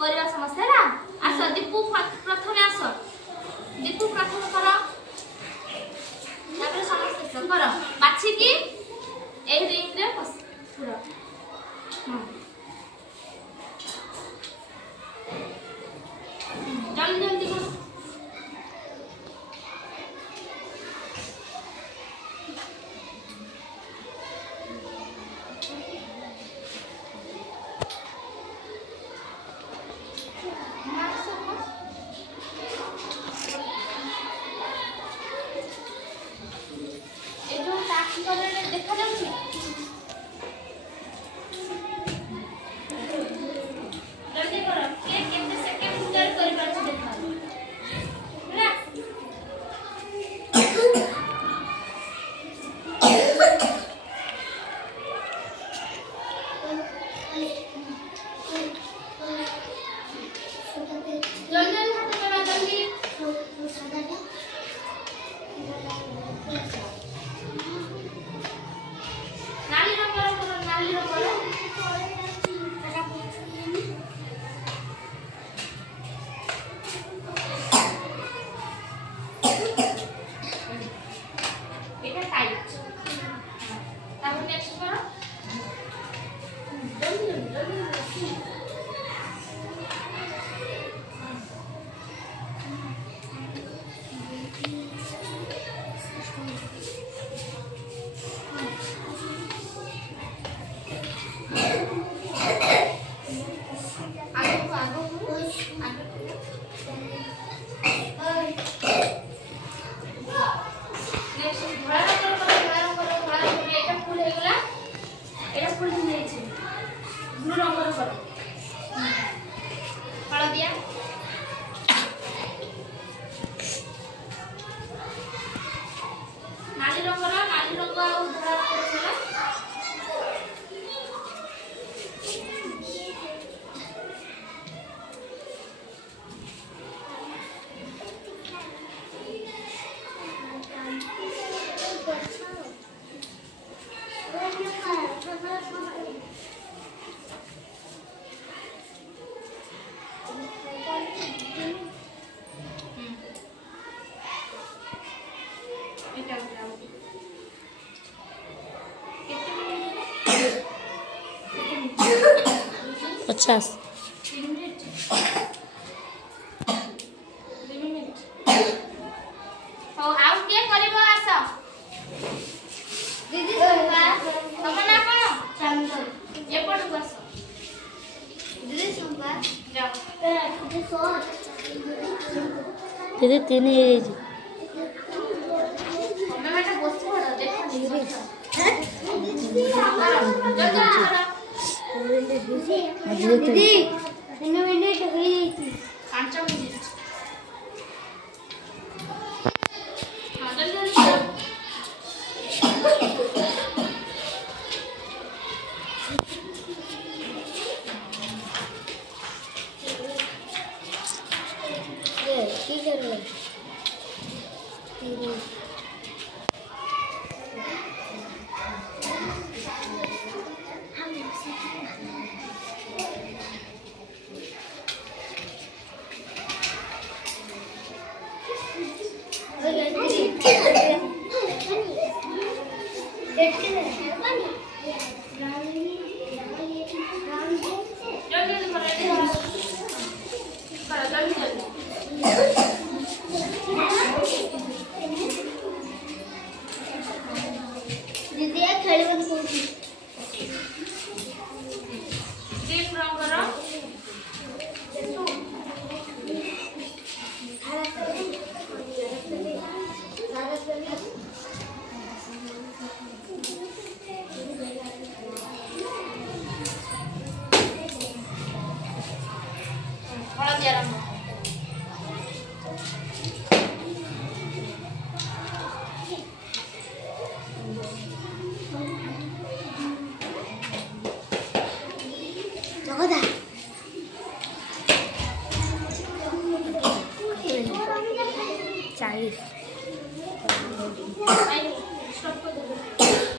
करवा समस्या ना आस दीपू प्रथम आस दीपू प्रथम कर तापर समस्या कर बाछि की ए रिंग रे बस पूरा जल्दी जल्दी कर देखा जाउछि जल्दी करो के केते सेकंड भीतर करि पाछ देखा ना जल्दी हाथ चला जल्दी नाली रंग এটা টাইট তারপর নেক্সট করো জলদি জলদি नाली रंग और धड़ा करा पचास दीदी तीन दीदी 3 मिनट हो गई 5 मिनट हां जल्दी ये की कर रहे दीदी खेल